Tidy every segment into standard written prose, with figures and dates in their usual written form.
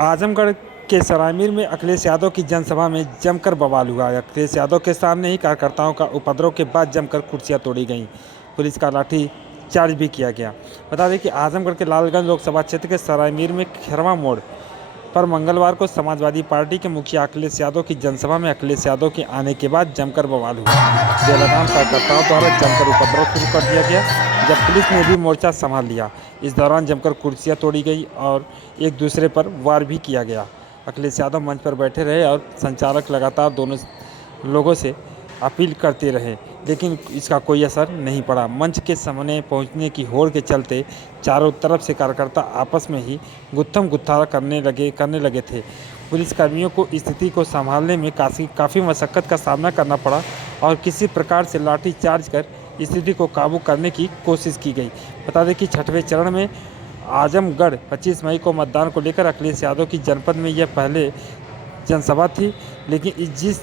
आजमगढ़ के सरायमीर में अखिलेश यादव की जनसभा में जमकर बवाल हुआ। अखिलेश यादव के सामने ही कार्यकर्ताओं का उपद्रव के बाद जमकर कुर्सियां तोड़ी गईं। पुलिस का लाठी चार्ज भी किया गया। बता दें कि आजमगढ़ के लालगंज लोकसभा क्षेत्र के सरायमीर में खैरवा मोड़ पर मंगलवार को समाजवादी पार्टी के मुखिया अखिलेश यादव की जनसभा में अखिलेश यादव के आने के बाद जमकर बवाल हुआ। बेलगाम कार्यकर्ताओं द्वारा जमकर उपद्रव शुरू कर दिया गया, जब पुलिस ने भी मोर्चा संभाल लिया। इस दौरान जमकर कुर्सियां तोड़ी गई और एक दूसरे पर वार भी किया गया। अखिलेश यादव मंच पर बैठे रहे और संचालक लगातार दोनों लोगों से अपील करते रहे, लेकिन इसका कोई असर नहीं पड़ा। मंच के सामने पहुंचने की होड़ के चलते चारों तरफ से कार्यकर्ता आपस में ही गुत्थम गुत्था करने लगे थे। पुलिसकर्मियों को स्थिति को संभालने में काफ़ी मशक्क़त का सामना करना पड़ा और किसी प्रकार से लाठी चार्ज कर स्थिति को काबू करने की कोशिश की गई। बता दें कि छठवें चरण में आजमगढ़ 25 मई को मतदान को लेकर अखिलेश यादव की जनपद में यह पहले जनसभा थी, लेकिन जिस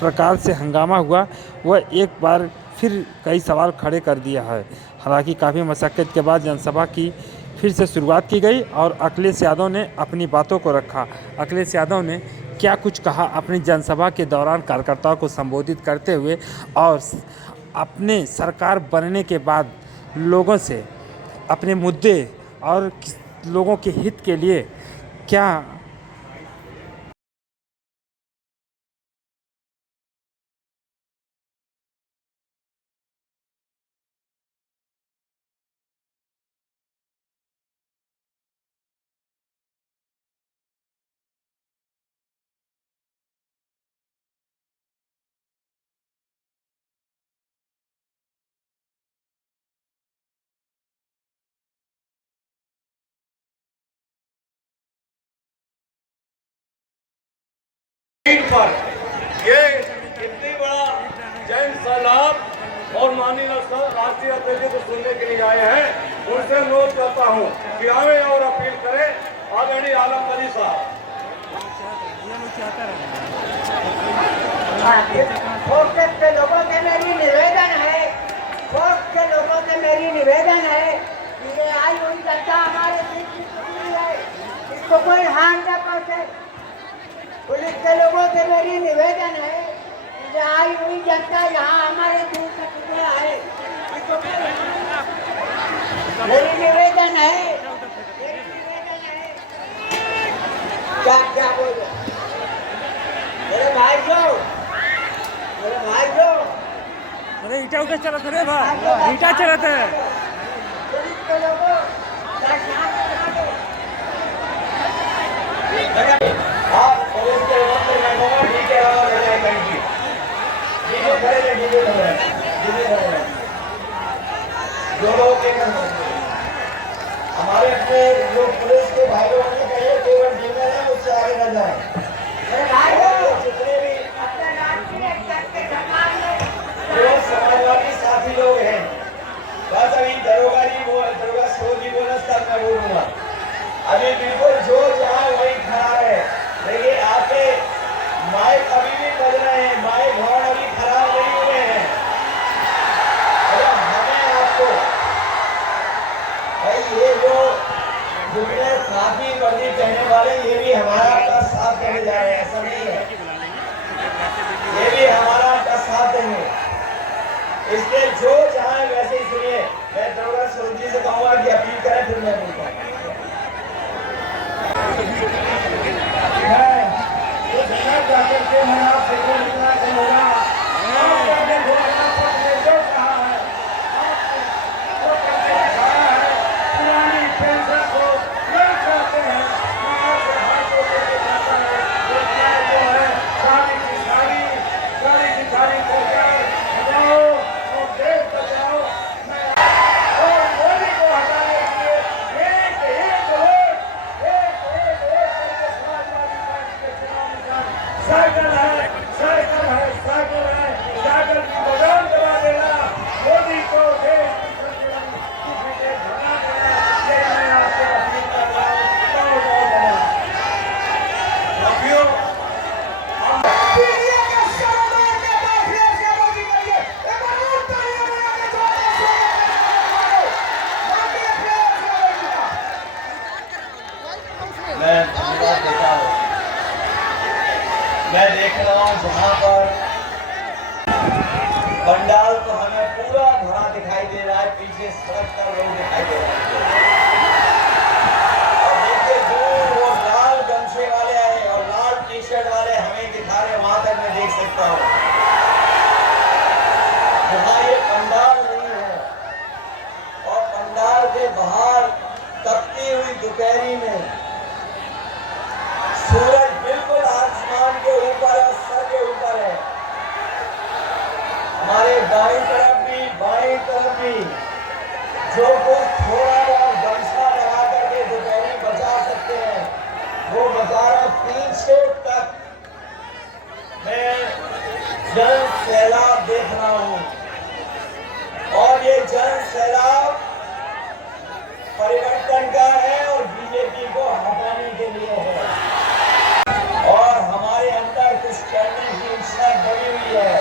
प्रकार से हंगामा हुआ वह एक बार फिर कई सवाल खड़े कर दिया है। हालांकि काफ़ी मशक्क़त के बाद जनसभा की फिर से शुरुआत की गई और अखिलेश यादव ने अपनी बातों को रखा। अखिलेश यादव ने क्या कुछ कहा अपनी जनसभा के दौरान कार्यकर्ताओं को संबोधित करते हुए, और अपने सरकार बनने के बाद लोगों से अपने मुद्दे और लोगों के हित के लिए क्या पर ये इतनी बड़ा जैन सैलाब और माननीय राष्ट्रीय अध्यक्ष को सुनने के लिए आए हैं, उनसे अनुरोध करता हूँ कि आवे और अपील करें आदरणीय आलम अली साहब। के लोगों से मेरी निवेदन है, के लोगों से मेरी निवेदन है कि ये आई हुई जनता हमारे बीच की टुकड़ी है, इसको कोई हानि न पहुंचे। पुलिस के लोगों से मेरी निवेदन है कि आई हुई जनता यहाँ हमारे दूर का टुकड़ा है, इसको मेरी निवेदन है, क्या क्या बोल मेरे भाई अरे ईटा उठा चला था रे भाई, ईटा चला था। हमारे अपने जो पुलिस के भाई लोगों ने कहे केवल जीवन है, उससे आगे न जाए। जितने भी समाजवादी साथी लोग हैं, बस अभी दरोगा सो जी बोनस तक मैं बोलूंगा, अभी बिल्कुल जो जहाँ वही खड़ा है। देखिए आपके माइक अभी भी बज रहे हैं, माइक हॉर्न अभी खराब नहीं हुए हैं। हमें आपको भाई ये जो काफी वर्दी कहने वाले, ये भी हमारा का साथ देने जा रहे हैं, ऐसा नहीं है, ये भी हमारा का साथ देंगे। इसलिए जो चाहे वैसे ही सुनिए। मैं दरोगा सरोज जी से कहूँगा कि अपील करें, फिर मैं बोलता हूँ। मैं आपसे बोलना चाहूँगा मैं देख रहा हूँ जहाँ पर पंडाल तो हमें पूरा भरा दिखाई दे रहा है, पीछे सड़क पर लोग दिखाई दे रहे हैं। और देखिए दूर वो लाल गमछे वाले आए और लाल टी शर्ट वाले हमें दिखा रहे, वहां तक मैं देख सकता हूँ। जहाँ ये पंडाल नहीं है और पंडाल के बाहर तपती हुई दोपहरी में सूरज बिल्कुल आसमान के ऊपर है, सर के ऊपर है। हमारे दाईं तरफ भी बाईं तरफ भी जो कुछ थोड़ा और गमछा लगा करके दोपहरी बचा सकते हैं वो बचा रहा। पीछे तक मैं जन सैलाब देख रहा हूँ और ये जन सैलाब परिवर्तन का है और बीजेपी को हटाने के लिए है और हमारे अंदर कुछ करने की इच्छा बनी हुई है।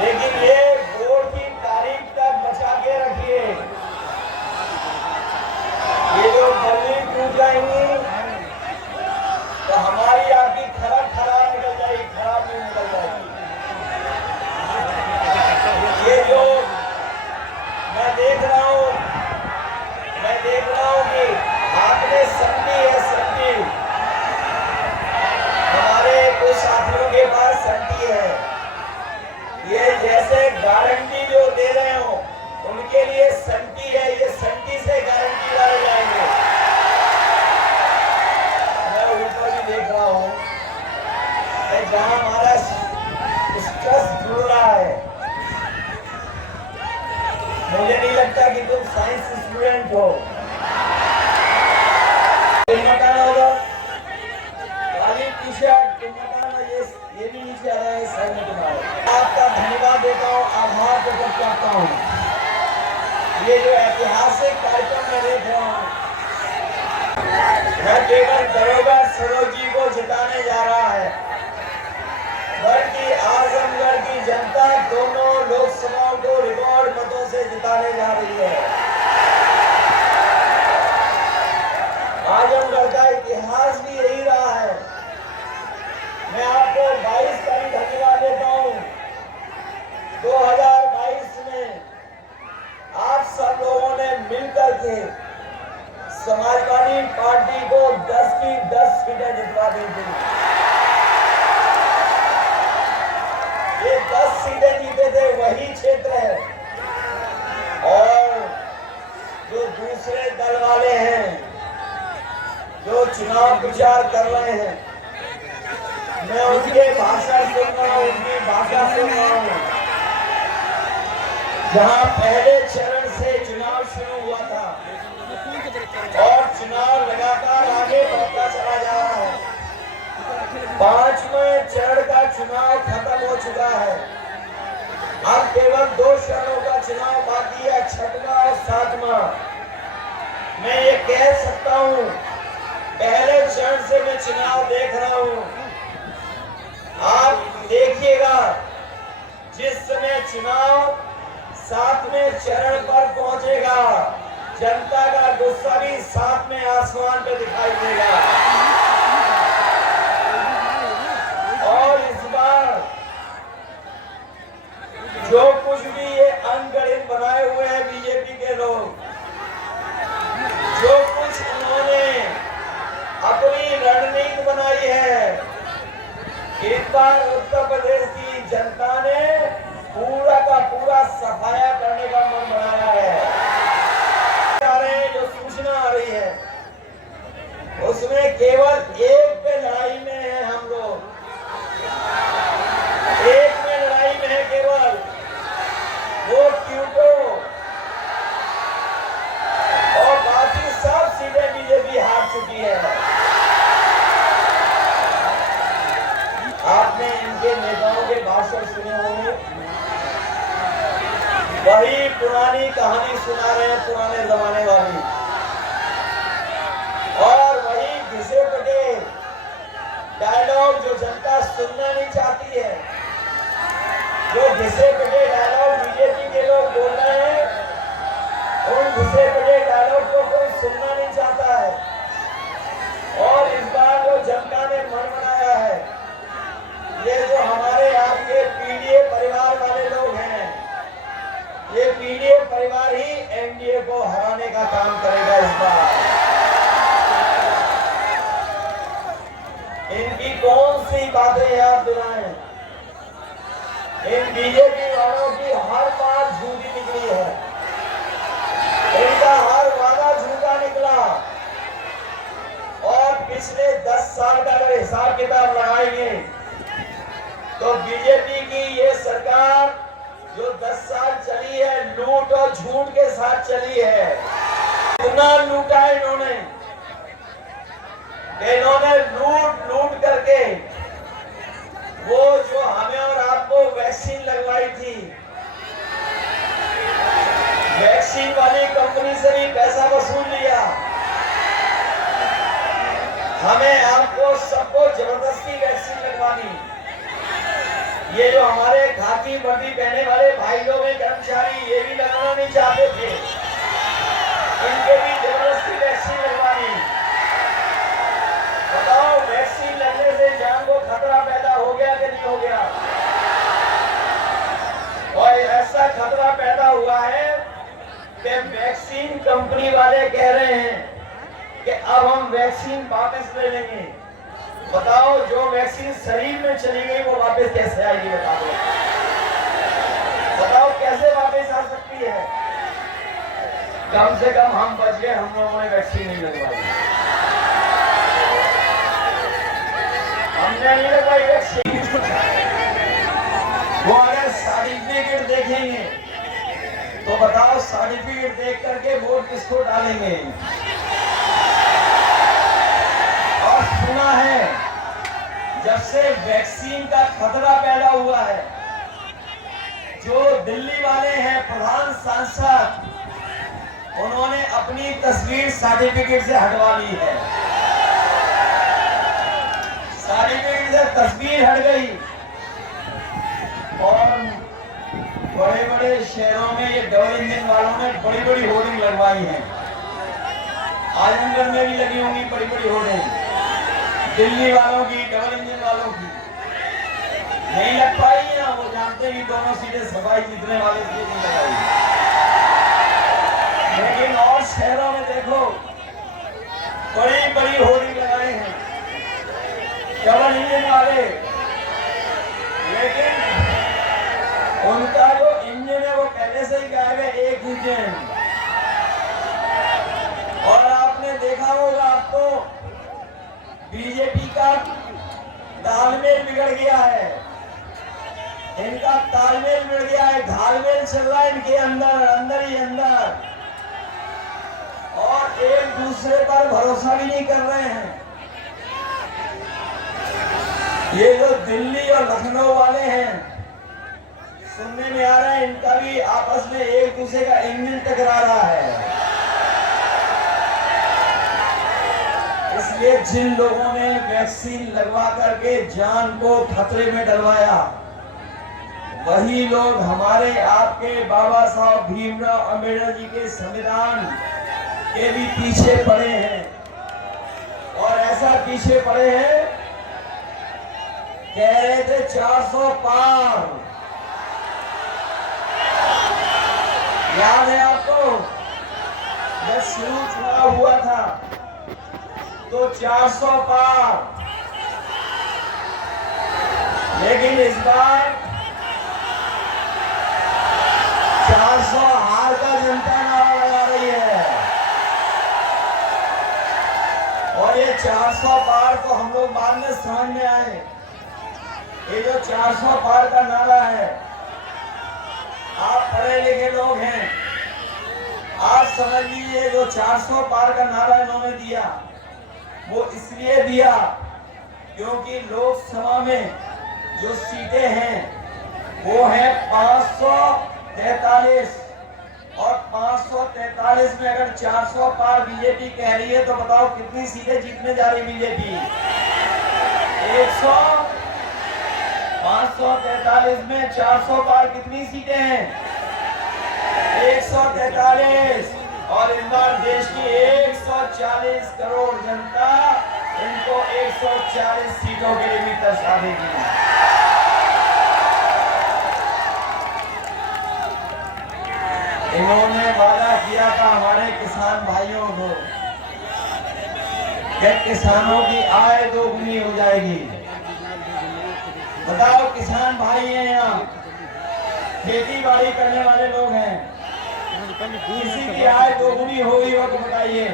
लेकिन ये वोट की तारीख तक बचा के रखिए। ये जो गली टूट जाएंगी तो हमारी आपकी खराब निकल जाएगी, खराब नहीं निकल जाएगी। ये जो मैं देख रहा हूँ कि हाथ में संटी है, संटी। हमारे कुछ साथियों के पास संटी है। ये जैसे गारंटी जो दे रहे हो उनके लिए संटी है, ये संटी से गारंटी वाले जाएंगे। मैं ऊपर भी देख रहा हूँ जहाँ हमारा स्ट्रेस जुड़ रहा है। मुझे नहीं लगता कि तुम साइंस स्टूडेंट हो। काली टी शर्ट, ये भी नीचे आ रहा है सर में तुम्हारे। आपका धन्यवाद देता हूँ, आभार प्रकट करता हूँ। ये जो ऐतिहासिक कार्यक्रम मैं देख रहा हूँ, मैं केवल दरोगा सरोज जी को जिताने जा रहा है, बल्कि आजमगढ़ की जनता दोनों लोकसभाओं को रिकॉर्ड मतों से जिताने जा रही है। आजमगढ़ का इतिहास भी यही रहा है। मैं आपको 22 का भी धन्यवाद देता हूँ। 2022 में आप सब लोगों ने मिलकर के समाजवादी पार्टी को 10 की 10 सीटें जितवा दी थी। ये 10 सीटें जीते थे, वही क्षेत्र है। और जो दूसरे दल वाले हैं जो चुनाव प्रचार कर रहे हैं, मैं उनके भाषण सुन रहा हूँ, उनकी भाषा सुन रहा हूँ। जहाँ पहले चरण से चुनाव शुरू हुआ था और चुनाव लगातार आगे बढ़ता चला जा रहा है। 5वें चरण का चुनाव खत्म हो चुका है। अब केवल 2 चरणों का चुनाव बाकी है, 6वां और 7वां। मैं ये कह सकता हूँ, पहले चरण से मैं चुनाव देख रहा हूँ। आप देखिएगा, जिस समय चुनाव 7वें चरण पर पहुंचेगा, जनता का गुस्सा भी 7वें आसमान पे दिखाई देगा। और इस बार जो कुछ भी ये अनगढ़ित बनाए हुए हैं बीजेपी के लोग, जो कुछ उन्होंने अपनी रणनीति बनाई है, इस बार उत्तर प्रदेश की जनता ने पूरा का पूरा सफाया करने का मन बनाया है। जो सूचना आ रही है उसमें केवल एक पे लड़ाई में है, हम लोग एक में लड़ाई में है केवल, वो क्यूटो, और बाकी सब सीटें बीजेपी हार चुकी है। आपने इनके नेताओं के भाषण सुने होंगे, वही पुरानी कहानी बातें याद दिलाएं। इन बीजेपी वालों की हर बात झूठी निकली है, इनका हर वादा झूठा निकला। और पिछले 10 साल का अगर हिसाब किताब लगाएंगे तो बीजेपी की ये सरकार जो 10 साल चली है, लूट और झूठ के साथ चली है। इतना लूटा इन्होंने लूट करके वो जो हमें और आपको वैक्सीन लगवाई थी, वैक्सीन वाली कंपनी से भी पैसा वसूल लिया। हमें आपको सबको जबरदस्ती वैक्सीन लगवानी। ये जो हमारे खाकी वर्दी पहने वाले भाई लोग हैं, कर्मचारी, ये भी लगाना नहीं चाहते थे, इनके भी जबरदस्ती वैक्सीन लगवानी। बताओ, वैक्सीन लगने से जान को खतरा पैदा हो गया कि नहीं हो गया? और ऐसा खतरा पैदा हुआ है कि वैक्सीन कंपनी वाले कह रहे हैं कि अब हम वैक्सीन वापस ले लेंगे। बताओ, जो वैक्सीन शरीर में चली गई वो वापस कैसे आएगी? बताओ कैसे वापस आ सकती है? कम से कम हम बच गए, हम लोगों ने वैक्सीन नहीं लगवाई। हमने नहीं लगवाई वैक्सीन। वो अगर सर्टिफिकेट देखेंगे तो बताओ, सर्टिफिकेट देख करके वोट किसको डालेंगे? और सुना है जब से वैक्सीन का खतरा पैदा हुआ है, जो दिल्ली वाले हैं प्रधान सांसद, उन्होंने अपनी तस्वीर सर्टिफिकेट से हटवा ली है। सर्टिफिकेट से तस्वीर हट गई और बड़े बड़े शहरों में ये डबल इंजन वालों ने बड़ी बड़ी होर्डिंग लगवाई है। आजमगढ़ में भी लगी होंगी बड़ी बड़ी होर्डिंग, दिल्ली वालों की, डबल इंजन वालों की। नहीं लग पाई है, वो जानते कि दोनों सीटें सफाई जीतने वाले से नहीं लगाई। लेकिन और शहरों में देखो, बड़ी बड़ी होर्डिंग लगाए हैं डबल इंजन वाले, लेकिन उनका जो इंजन है वो पहले से ही गायब है, एक इंजन। और आपने देखा होगा, आपको बीजेपी का तालमेल बिगड़ गया है, इनका तालमेल बिगड़ गया है, घालमेल चल रहा है इनके अंदर ही अंदर, और एक दूसरे पर भरोसा भी नहीं कर रहे हैं। ये जो दिल्ली और लखनऊ वाले हैं, सुनने में आ रहा है इनका भी आपस में एक दूसरे का इंजन टकरा रहा है। इसलिए जिन लोगों ने वैक्सीन लगवा करके जान को खतरे में डलवाया, वही लोग हमारे आपके बाबा साहब भीमराव अंबेडकर जी के संविधान के भी पीछे पड़े हैं। और ऐसा पीछे पड़े हैं, कह रहे थे 400 पार। याद है आपको, जब शुरू चुनाव हुआ था तो 400 पार, लेकिन इस बार 400 हार का जनता नारा लगा रही है। और ये 400 पार तो हम लोग बाद में समझ में आए। ये जो 400 पार का नारा है, आप पढ़े लिखे लोग हैं, आप समझ लीजिए, जो 400 पार का नारा इन्होंने दिया वो इसलिए दिया क्योंकि लोकसभा में जो सीटें हैं वो है 543, और 543 में अगर 400 पार बीजेपी कह रही है तो बताओ कितनी सीटें जीतने जा रही बीजेपी? 543 में 400 पार कितनी सीटें हैं? 143। और इस बार देश की 140 करोड़ जनता इनको 140 सीटों के लिए भी दर्शा देगी। इन्होंने वादा किया था हमारे किसान भाइयों को कि किसानों की आय दोगुनी हो जाएगी। बताओ, किसान भाई हैं यहाँ, खेती बाड़ी करने वाले लोग हैं, किसी की आय दोगुनी हुई हो तो बताइए?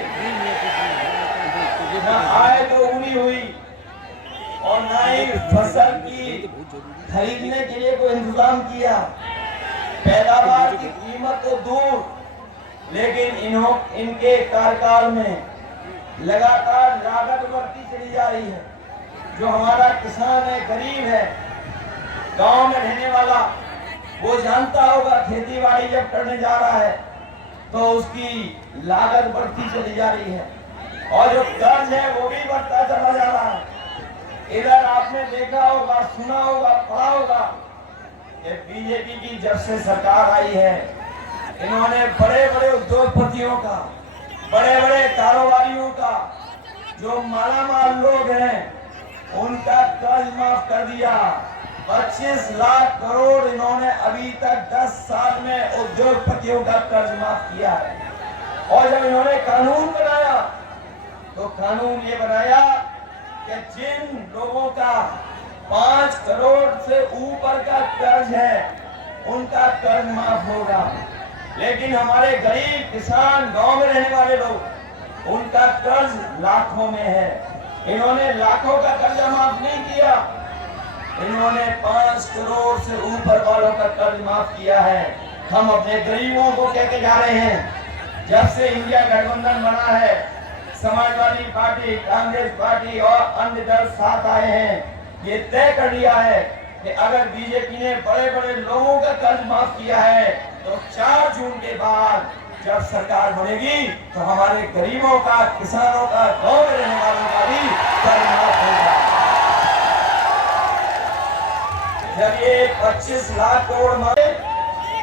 ना आय दोगुनी हुई और ना ही फसल की खरीदने के लिए कोई इंतजाम किया। पैदावार की कीमत तो दूर, लेकिन इनके कार्यकाल में लगातार लागत बढ़ती चली जा रही है। जो हमारा किसान है, गरीब है, गांव में रहने वाला, वो जानता होगा खेती बाड़ी जब करने जा रहा है तो उसकी लागत बढ़ती चली जा रही है और जो कर्ज है वो भी बढ़ता चला जा रहा है। इधर आपने देखा होगा, सुना होगा, पढ़ा होगा कि बीजेपी की जब से सरकार आई है, इन्होंने बड़े बड़े उद्योगपतियों का, बड़े बड़े कारोबारियों का, जो मालामाल लोग हैं, उनका कर्ज माफ कर दिया। 25 लाख करोड़ इन्होंने अभी तक 10 साल में उद्योगपतियों का कर्ज माफ किया है। और जब इन्होंने कानून बनाया तो कानून ये बनाया कि जिन लोगों का 5 करोड़ से ऊपर का कर्ज है उनका कर्ज माफ होगा, लेकिन हमारे गरीब किसान, गांव में रहने वाले लोग, उनका कर्ज लाखों में है। इन्होंने लाखों का कर्जा माफ नहीं किया, इन्होंने 5 करोड़ से ऊपर वालों का कर्ज माफ किया है। हम अपने गरीबों को कहते जा रहे हैं, जब से इंडिया गठबंधन बना है, समाजवादी पार्टी, कांग्रेस पार्टी और अन्य दल साथ आए हैं, ये तय कर लिया है कि अगर बीजेपी ने बड़े बड़े लोगों का कर्ज माफ किया है तो 4 जून के बाद जब सरकार बनेगी तो हमारे गरीबों का, किसानों का, गांव में रहने वालों का भी कर्ज माफ होगा। जब ये 25 लाख करोड़ मारे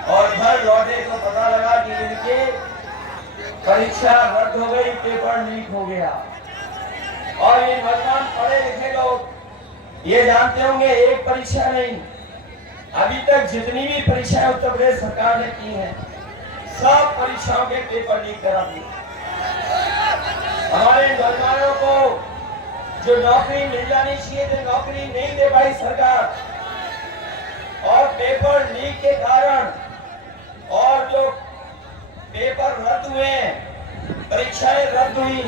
और घर लौटे तो पता लगा कि इनके परीक्षा रद्द हो गई, पेपर लीक हो गया। और ये नौजवान पढ़े लिखे लोग ये जानते होंगे, एक परीक्षा नहीं, अभी तक जितनी भी परीक्षाएं उत्तर प्रदेश सरकार ने की हैं, सब परीक्षाओं के पेपर लीक करा दिए। हमारे नौजवानों को जो नौकरी मिल जानी चाहिए थी, नौकरी नहीं दे पाई सरकार, और पेपर लीक के कारण और जो पेपर रद्द हुए, परीक्षाएं रद्द हुई,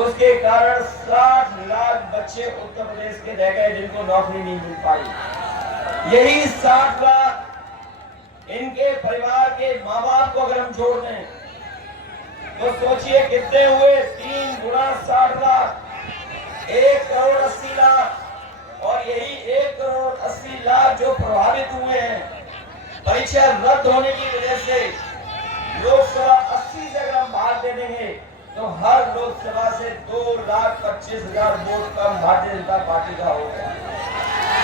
उसके कारण 60 लाख बच्चे उत्तर प्रदेश के रह गए जिनको नौकरी नहीं मिल पाई। यही 60 लाख इनके परिवार के माँ बाप को अगर हम जोड़ दें तो सोचिए कितने हुए, 3 गुना 60 लाख, 1 करोड़ 80 लाख। और यही 1 करोड़ 80 लाख जो प्रभावित हुए हैं परीक्षा रद्द होने की वजह से, लोकसभा 80 से अगर हम भाग दे देंगे तो हर लोकसभा से 2,25,000 वोट कम भारतीय जनता पार्टी का होगा।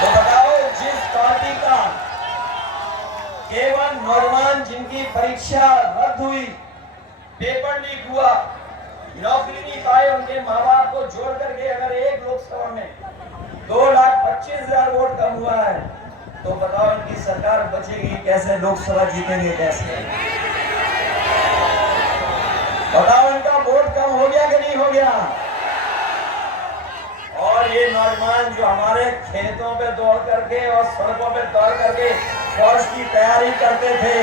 तो बताओ, जिस पार्टी का केवल नौजवान जिनकी परीक्षा रद्द हुई, पेपर लीक हुआ, नौकरी नहीं पाए, उनके माँ बाप को जोड़ करके अगर एक लोकसभा में 2,25,000 वोट कम हुआ है, तो बताओ इनकी सरकार बचेगी कैसे, लोकसभा जीतेंगे कैसे? बताओ, इनका वोट कम हो गया कि नहीं हो गया? और ये नौजवान जो हमारे खेतों पे दौड़ करके और सड़कों पे दौड़ करके फौज की तैयारी करते थे,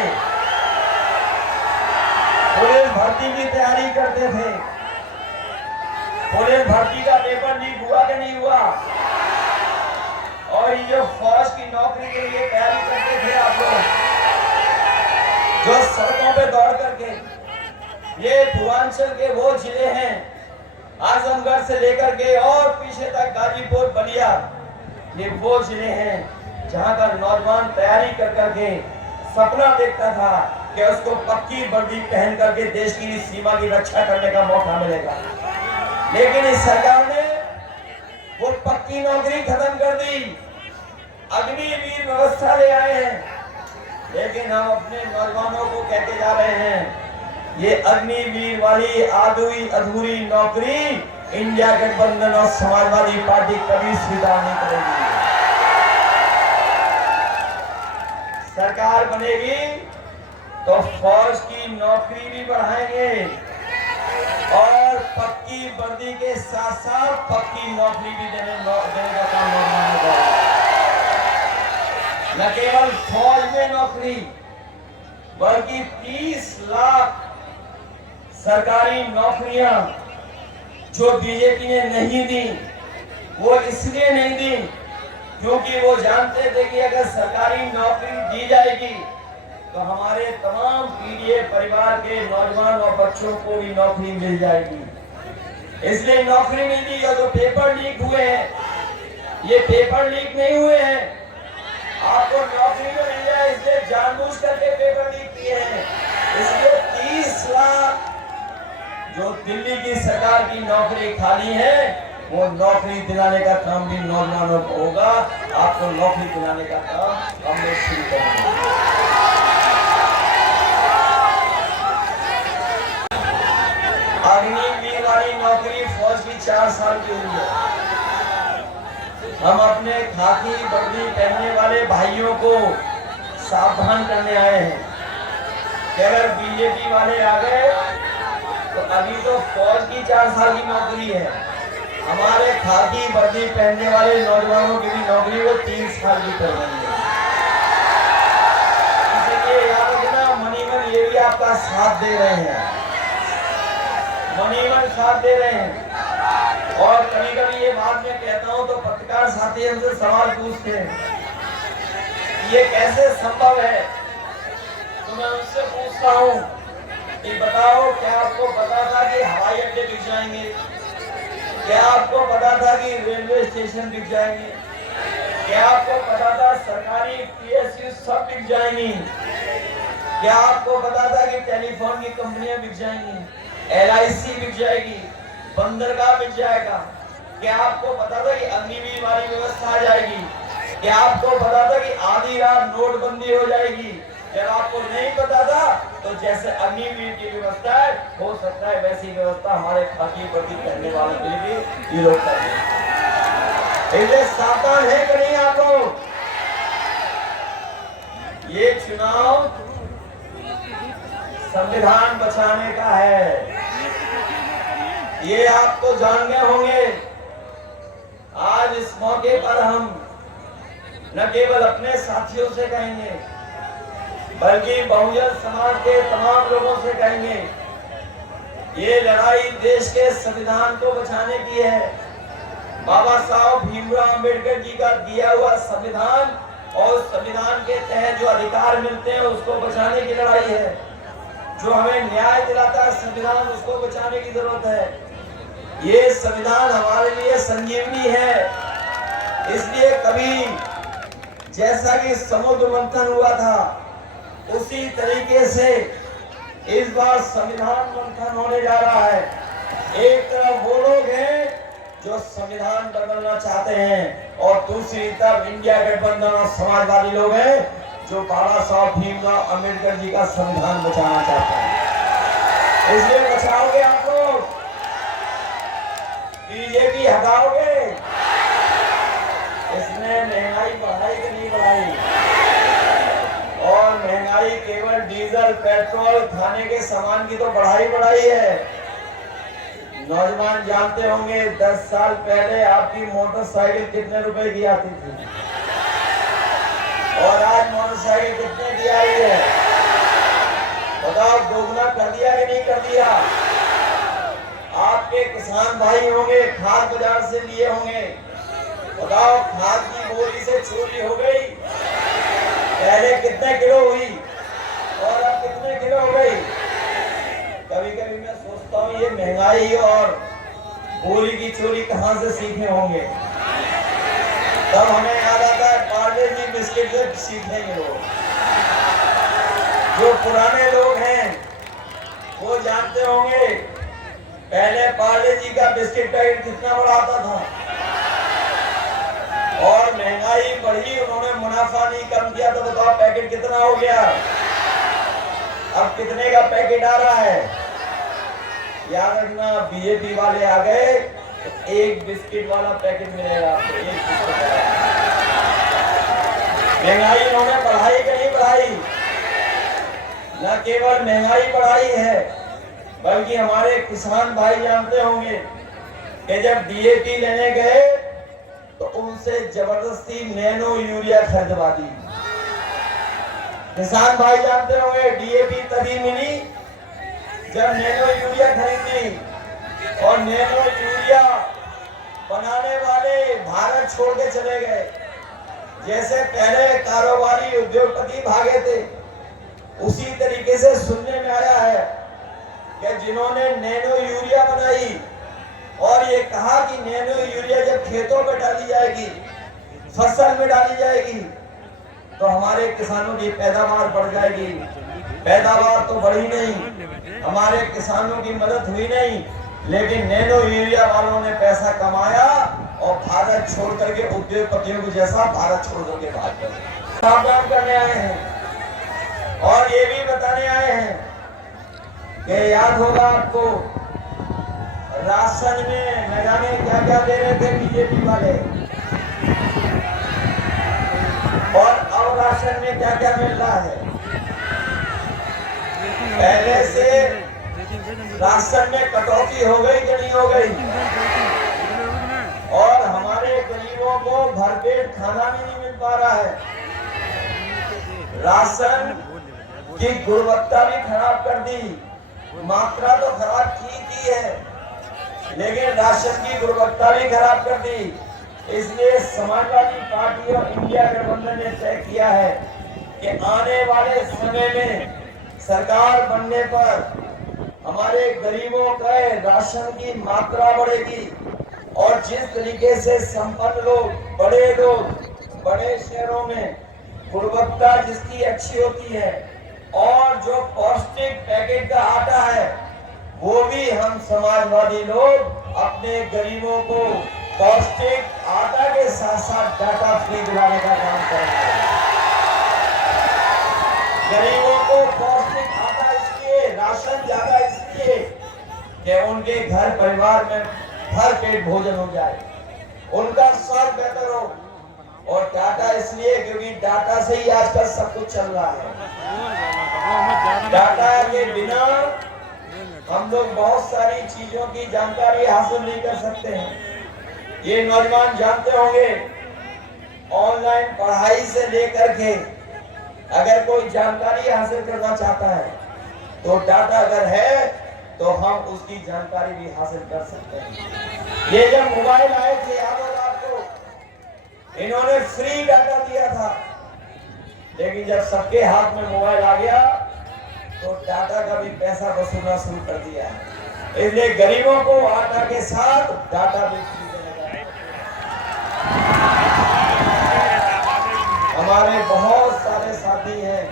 पुलिस भर्ती की तैयारी करते थे, पुलिस भर्ती का पेपर लीक हुआ कि नहीं हुआ? और ये जो फौज की नौकरी के लिए तैयारी करते थे आप लोग, जो सड़कों पे दौड़ करके, ये पूर्वांचल के वो जिले हैं, आजमगढ़ से लेकर के और पीछे तक गाजीपुर, बलिया, ये वो जिले हैं जहां का नौजवान तैयारी कर करके सपना देखता था कि उसको पक्की वर्दी पहन करके देश की सीमा की रक्षा करने का मौका मिलेगा। लेकिन इस सरकार ने वो पक्की नौकरी खत्म कर दी, अग्निवीर व्यवस्था ले आए हैं। लेकिन हम अपने नौजवानों को कहते जा रहे हैं, ये अग्निवीर वाली आधी अधूरी नौकरी इंडिया गठबंधन और समाजवादी पार्टी कभी स्वीकार नहीं करेगी। सरकार बनेगी तो फौज की नौकरी भी बढ़ाएंगे और पक्की वर्दी के साथ साथ पक्की नौकरी भी देने का काम होगा। न केवल फौज में नौकरी बल्कि 30 लाख सरकारी नौकरियां जो बीजेपी ने नहीं दी, वो इसलिए नहीं दी क्योंकि वो जानते थे कि अगर सरकारी नौकरी दी जाएगी तो हमारे तमाम पीड़ित परिवार के नौजवान और बच्चों को भी नौकरी मिल जाएगी। इसलिए नौकरी नहीं दी। और जो पेपर लीक हुए हैं, ये पेपर लीक नहीं हुए हैं, आपको नौकरी में मिल जाए इसलिए जानबूझ करके पेपर लीक किए हैं। इसलिए 30 लाख जो दिल्ली की सरकार की नौकरी खाली है, वो नौकरी दिलाने का काम भी नौजवानों को होगा। आपको नौकरी दिलाने का काम हम लोग शुरू करेंगे। अग्निवीर वाली नौकरी फौज की 4 साल की हुई है। हम अपने खाकी वर्दी पहनने वाले भाइयों को सावधान करने आए हैं कि अगर बीजेपी वाले आ गए तो अभी तो फौज की 4 साल की नौकरी है, हमारे खाकी वर्दी पहनने वाले नौजवानों की भी नौकरी वो 3 साल की कर देंगे। इसलिए याद रखना, मनीमन ये भी आपका साथ दे रहे हैं, मनीमन साथ दे रहे हैं। और कभी कभी ये बात मैं कहता हूं तो पत्रकार साथी हमसे सवाल पूछते हैं ये कैसे संभव है, तो मैं उनसे पूछता हूं कि बताओ, क्या आपको पता था कि हवाई अड्डे बिक जाएंगे? क्या आपको पता था कि रेलवे स्टेशन बिक जाएंगे? क्या आपको पता था सरकारी पीएसयू सब बिक जाएंगी? क्या आपको पता था कि टेलीफोन की कंपनियां बिक जाएंगी, LIC बिक जाएगी, बंदरगाह बिक जाएगा? क्या आपको पता था कि अग्निवीर वाली व्यवस्था आ जाएगी? क्या आपको पता था कि आधी रात नोटबंदी हो जाएगी? जब आपको नहीं पता था तो जैसे अग्निवीर की व्यवस्था है, हो सकता है वैसी व्यवस्था हमारे खाकी वर्दी पहनने वालों के लिए भी ये लोग करेंगे। इसलिए सावधान है कि नहीं आप लोग? ये चुनाव संविधान बचाने का है, ये आप तो जान गए होंगे। आज इस मौके पर हम न केवल अपने साथियों से कहेंगे बल्कि बहुजन समाज के तमाम लोगों से कहेंगे, ये लड़ाई देश के संविधान को बचाने की है। बाबा साहब भीमराव अंबेडकर जी का दिया हुआ संविधान और संविधान के तहत जो अधिकार मिलते हैं उसको बचाने की लड़ाई है। जो हमें न्याय दिलाता है संविधान, उसको बचाने की जरूरत है। ये संविधान हमारे लिए संजीवनी है। इसलिए कभी जैसा कि समुद्र मंथन हुआ था, उसी तरीके से इस बार संविधान मंथन होने जा रहा है। एक तरफ वो लोग हैं जो संविधान बदलना चाहते हैं और दूसरी तरफ इंडिया गठबंधन और समाजवादी लोग हैं जो बाबा साहब भीमराव अंबेडकर जी का संविधान बचाना चाहते हैं। इसलिए बचाओगे आप लोग, बीजेपी हटाओगे? इसने महंगाई बढ़ाई कि नहीं बढ़ाई? और महंगाई केवल डीजल पेट्रोल खाने के सामान की तो बढ़ाई है। नौजवान जानते होंगे 10 साल पहले आपकी मोटरसाइकिल कितने रुपए की आती थी और आज मोटरसाइकिल कितने की आई है? बताओ, दोगुना कर दिया कि नहीं कर दिया? आपके किसान भाई होंगे, खाद बाजार से लिए होंगे, बताओ खाद की बोरी से चोरी हो गई, पहले कितने किलो हुई और अब कितने किलो हो गई? कभी कभी मैं सोचता हूँ ये महंगाई और बोरी की चोरी कहाँ से सीखे होंगे। तब हमें याद आता है पार्ले जी बिस्किट से सीखेंगे लोग। जो पुराने लोग हैं वो जानते होंगे पहले पार्ले जी का बिस्किट पैकेट कितना बड़ा आता था और महंगाई बढ़ी, उन्होंने मुनाफा नहीं कम किया तो बताओ पैकेट कितना हो गया? अब कितने का पैकेट आ रहा है? याद रखना, बीजेपी वाले आ गए तो एक बिस्किट वाला पैकेट मिलेगा आपको, एक बिस्किट वाला। महंगाई उन्होंने बढ़ाई कि नहीं बढ़ाई? न केवल महंगाई बढ़ाई है बल्कि हमारे किसान भाई जानते होंगे कि जब DAP लेने गए तो उनसे जबरदस्ती नैनो यूरिया खरीदवा दी। किसान भाई जानते होंगे डीएपी तभी मिली जब नैनो यूरिया खरीदी और नैनो यूरिया बनाने वाले भारत छोड़ के चले गए। जैसे पहले कारोबारी उद्योगपति भागे थे, उसी तरीके से सुनने में आया है कि जिन्होंने नैनो यूरिया बनाई और ये कहा कि नैनो यूरिया जब खेतों में डाली जाएगी, फसल में डाली जाएगी, तो हमारे किसानों की पैदावार बढ़ जाएगी। पैदावार तो बढ़ी नहीं, हमारे किसानों की मदद हुई नहीं, लेकिन नैनो यूरिया वालों ने पैसा कमाया और भारत छोड़ करके उद्योगपतियों को जैसा भारत छोड़ करके भाग गए। काम करने आए हैं और ये भी बताने आए हैं कि याद होगा आपको राशन में न जाने क्या क्या दे रहे थे बीजेपी वाले, और अब राशन में क्या क्या मिल रहा है। पहले से राशन में कटौती हो गई कि नहीं हो गई, और हमारे गरीबों को भरपेट खाना भी नहीं मिल पा रहा है। राशन की गुणवत्ता भी खराब कर दी, मात्रा तो खराब की है, लेकिन राशन की गुणवत्ता भी खराब कर दी। इसलिए समाजवादी पार्टी और इंडिया गठबंधन ने तय किया है कि आने वाले समय में सरकार बनने पर हमारे गरीबों का राशन की मात्रा बढ़ेगी, और जिस तरीके से संपन्न लोग बड़े शहरों में गुणवत्ता जिसकी अच्छी होती है, और जो पौष्टिक पैकेट का आटा है वो भी हम समाजवादी लोग अपने गरीबों को पौष्टिक आटा के साथ साथ डाटा फ्री दिलाने का काम करेंगे। गरीबों को पौष्टिक आटा इसलिए, राशन ज्यादा इसलिए कि उनके घर परिवार में भर पेट भोजन हो जाए, उनका स्वास्थ्य बेहतर हो, और डाटा इसलिए क्योंकि डाटा से ही आजकल सब कुछ चल रहा है। डाटा के बिना हम लोग बहुत सारी चीजों की जानकारी हासिल नहीं कर सकते हैं। ये नौजवान जानते होंगे, ऑनलाइन पढ़ाई से लेकर के अगर कोई जानकारी हासिल करना चाहता है तो डाटा अगर है तो हम उसकी जानकारी भी हासिल कर सकते हैं। ये जब मोबाइल आए थे, याद होगा आपको, इन्होंने फ्री डाटा दिया था, लेकिन जब सबके हाथ में मोबाइल आ गया तो डाटा का भी पैसा वसूलना शुरू कर दिया है। इसलिए गरीबों को आटा के साथ डाटा भी फ्री देने का। हमारे बहुत सारे साथी हैं,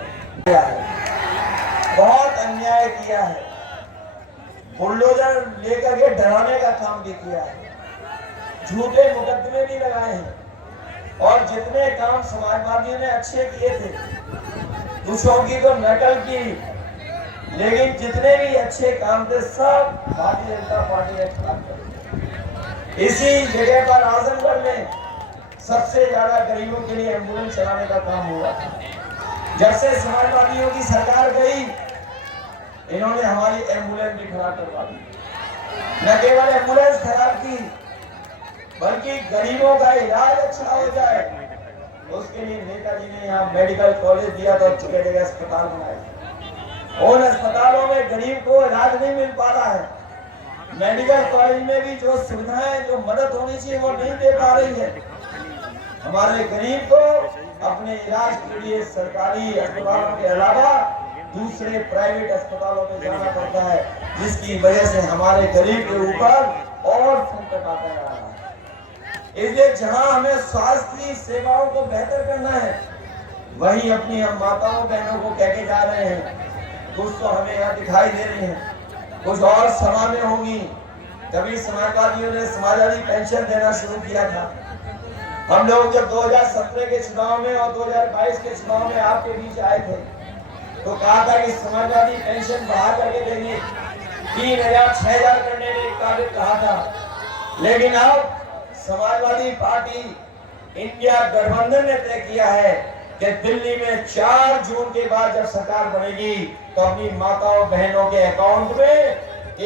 बहुत अन्याय किया है, बुलडोजर लेकर के डराने का काम भी किया है, झूठे मुकदमे भी लगाए हैं, और जितने काम समाजवादियों ने अच्छे किए थे दूसरों की तो नकल की, लेकिन जितने भी अच्छे काम थे सब भारतीय जनता पार्टी ने खराब कर दिए। इसी जगह पर आजमगढ़ में सबसे ज्यादा गरीबों के लिए एम्बुलेंस चलाने का काम हुआ। जब से समाजवादियों की सरकार गई, इन्होंने हमारी एम्बुलेंस भी खराब करवा दी। न केवल एम्बुलेंस खराब की, बल्कि गरीबों का इलाज अच्छा हो जाए उसके लिए नेताजी ने यहाँ मेडिकल कॉलेज दिया, तो जगह जगह अस्पताल बनाए। उन अस्पतालों में गरीब को इलाज नहीं मिल पा रहा है, मेडिकल कॉलेज में भी जो सुविधाएं, जो मदद होनी चाहिए वो नहीं दे पा रही है। हमारे गरीब को अपने इलाज के लिए सरकारी अस्पतालों के अलावा दूसरे प्राइवेट अस्पतालों में जाना पड़ता है, जिसकी वजह से हमारे गरीब के ऊपर और संकट आता जा रहा है। इसलिए जहां हमें स्वास्थ्य की सेवाओं को बेहतर करना है, वहीं अपनी हम माताओं बहनों को कह के जा रहे हैं। कुछ तो हमें यहाँ दिखाई दे रही है, कुछ और सभा में होंगी। कभी समाजवादियों ने समाजवादी पेंशन देना शुरू किया था। हम लोग जब 2017 के चुनाव में और 2022 के चुनाव में आपके बीच आए थे तो कहा था कि समाजवादी पेंशन बढ़ा करके देंगे, 3000 6000 करने के काबिल कहा था। लेकिन अब समाजवादी पार्टी इंडिया गठबंधन ने तय किया है कि दिल्ली में 4 जून के बाद जब सरकार बनेगी तो अपनी माताओं बहनों के अकाउंट में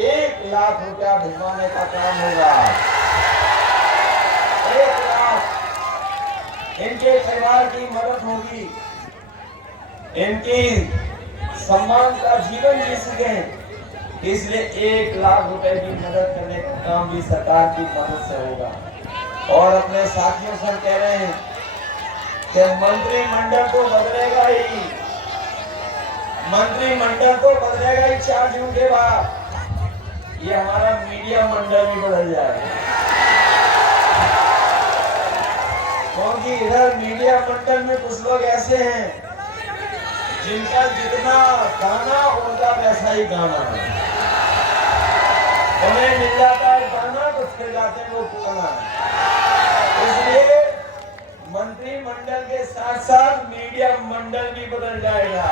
1 लाख रुपया भिजवाने का काम होगा। 1 लाख इनके परिवार की मदद होगी। इनकी सम्मान का जीवन जी सके, इसलिए 1 लाख रुपए की मदद करने का काम भी सरकार की मदद से होगा। और अपने साथियों से कह रहे हैं कि मंत्रिमंडल तो बदलेगा ही, मंत्रिमंडल तो बदलेगा ही 4 जून के बाद। ये हमारा मीडिया मंडल भी बदल जाएगा, क्योंकि इधर मीडिया मंडल में कुछ लोग ऐसे हैं जिनका जितना गाना उनका वैसा ही गाना है। उन्हें मिल जाता है गाना तो फिर जाते हैं वो गाना। इसलिए मंत्रिमंडल के साथ साथ मीडिया मंडल भी बदल जाएगा।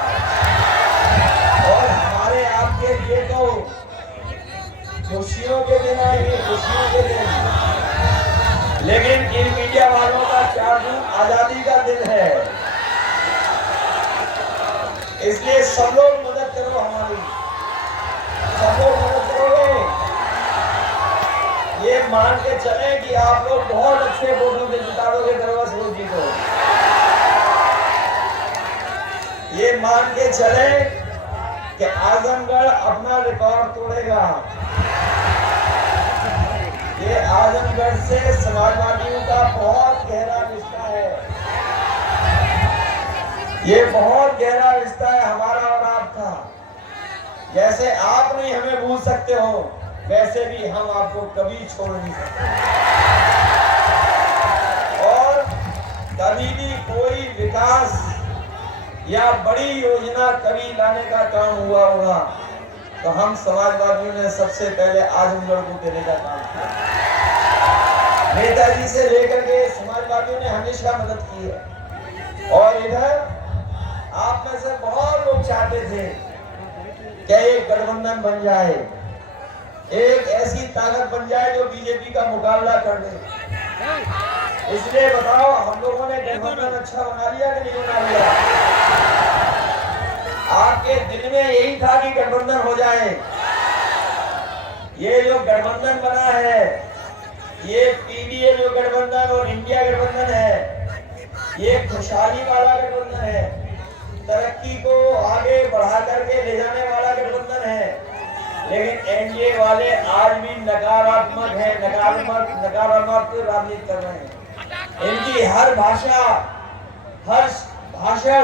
और हमारे आपके लिए तो खुशियों के दिन आएंगे, खुशियों के दिन, लेकिन इन मीडिया वालों का 4 जून आजादी का दिन है। इसलिए सब लोग मदद करो हमारी, सब लोग मदद करोगे। ये मान के चले कि आप लोग बहुत अच्छे वोटों से जिताओगे दरबार स्वरूप जी को। ये मान के चले कि आजमगढ़ अपना रिकॉर्ड तोड़ेगा। ये आजमगढ़ से समाजवादियों का बहुत गहरा रिश्ता है, ये बहुत गहरा रिश्ता है हमारा और आपका। जैसे आप नहीं हमें भूल सकते हो, वैसे भी हम आपको कभी छोड़ नहीं सकते। और कभी भी कोई विकास या बड़ी योजना कभी लाने का काम हुआ होगा तो हम समाजवादियों ने सबसे पहले आजमगढ़ को देने का काम किया। नेताजी से लेकर के समाजवादियों ने हमेशा मदद की है। और इधर आप में से बहुत लोग चाहते थे कि एक गठबंधन बन जाए, एक ऐसी ताकत बन जाए जो बीजेपी का मुकाबला कर दे। इसलिए बताओ, हम लोगों ने गठबंधन अच्छा बना लिया कि नहीं बना लिया? आपके दिल में यही था कि गठबंधन हो जाए। ये जो गठबंधन बना है, ये पीडीए जो गठबंधन और इंडिया गठबंधन है, ये खुशहाली वाला गठबंधन है, तरक्की को आगे बढ़ा करके ले जाने वाला गठबंधन है। लेकिन एनडीए वाले आज भी नकारात्मक है, नकारात्मक राजनीति कर रहे हैं। इनकी हर भाषा, हर भाषण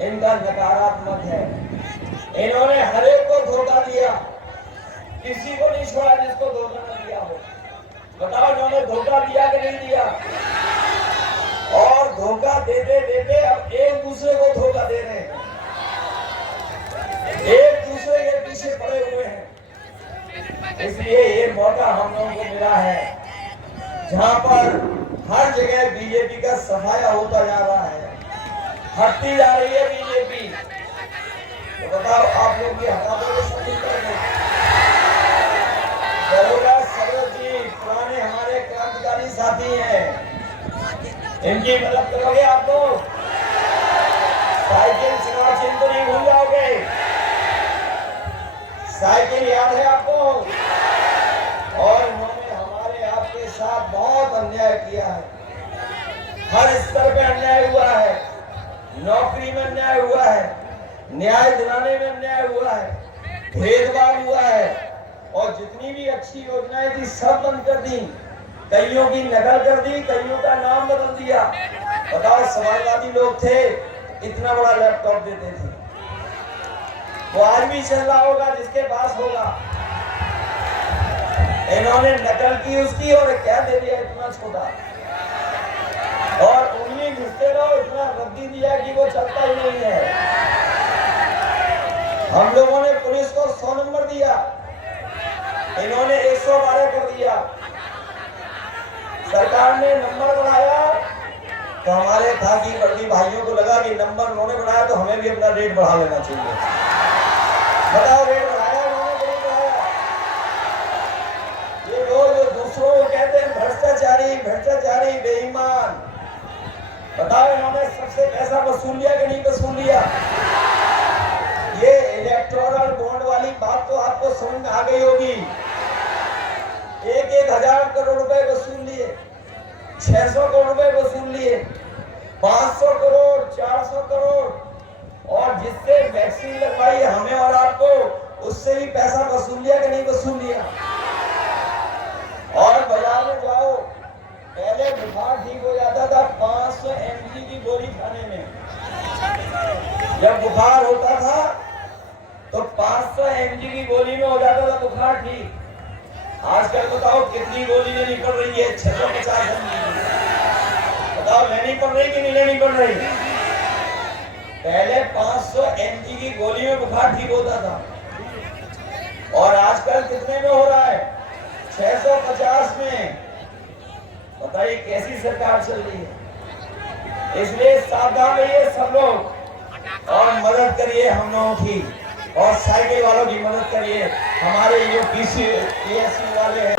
इनका नकारात्मक है। इन्होंने हर एक को धोखा दिया, किसी को नहीं छोड़ा जिसको धोखा न दिया हो। बताओ, इन्होंने धोखा दिया कि नहीं दिया? और धोखा देते देते अब एक दूसरे को धोखा दे रहे हैं, एक दूसरे के पीछे पड़े हुए हैं। इसलिए ये मौका हम लोगों को मिला है जहां पर हर जगह बीजेपी का सफाया होता जा रहा है, हटती जा रही है बीजेपी। तो बताओ, आप लोग ये हटा दोगे? दरोगा सरोज जी पुराने हमारे क्रांतिकारी साथी हैं, इनकी मदद करोगे आप लोग? साइकिल चुनाव चिन्ह तो नहीं भूल जाओगे? साइकिल याद है आपको? और इन्होंने हमारे आपके साथ बहुत अन्याय किया है, हर स्तर पे अन्याय हुआ है, नौकरी में अन्याय हुआ है, न्याय दिलाने में अन्याय हुआ है, भेदभाव हुआ है। और जितनी भी अच्छी योजनाएं थी सब बंद कर दी, कईयों की नकल कर दी, कईयों का नाम बदल दिया। बताओ, समाजवादी लोग थे, इतना बड़ा लैपटॉप देते थे, वो आज भी चल रहा होगा जिसके पास होगा। इन्होंने नकल की उसकी और क्या दे दिया, इतना छोटा, और उंगली घुसते रहो, इतना रद्दी दिया कि वो चलता ही नहीं है। हम लोगों ने पुलिस को 100 नंबर दिया, इन्होंने 112 कर दिया। सरकार ने नंबर बढ़ाया तो हमारे खाकी वर्दी भाइयों को लगा कि नंबर उन्होंने बढ़ाया तो हमें भी अपना रेट बढ़ा लेना चाहिए। बताओ, रेट बढ़ाया उन्होंने, नहीं बढ़ाया? ये लोग जो दूसरों को कहते हैं भ्रष्टाचारी, भ्रष्टाचारी, बेईमान, बताओ इन्होंने सबसे पैसा वसूल लिया कि नहीं वसूल लिया? ये इलेक्टोरल बॉन्ड वाली बात तो आपको समझ में आ गई होगी। 1,000 करोड़ रुपए वसूल लिए, 600 करोड़ रुपए वसूल लिए, 500 करोड़, 400 करोड़, और जिससे वैक्सीन लगवाई है हमें और आपको, उससे भी पैसा वसूल लिया कि नहीं वसूल लिया। और बाजार में जाओ, पहले बुखार ठीक हो जाता था 500 mg की गोली खाने में। जब बुखार होता था तो 500 mg की गोली में हो जाता था बुखार ठीक। आजकल बताओ कितनी गोली लेनी पड़ रही है? 650 mg। बताओ लेनी पड़ रही कि नहीं लेनी पड़ रही? पहले 500 mg की गोली में बुखार ठीक होता था, और आजकल कितने में हो रहा है? 650 में। बताइए कैसी सरकार चल रही है। इसलिए सावधान रहिए सब लोग, और मदद करिए हम लोगों की, और साइकिल वालों की मदद करिए। हमारे जो PSC वाले हैं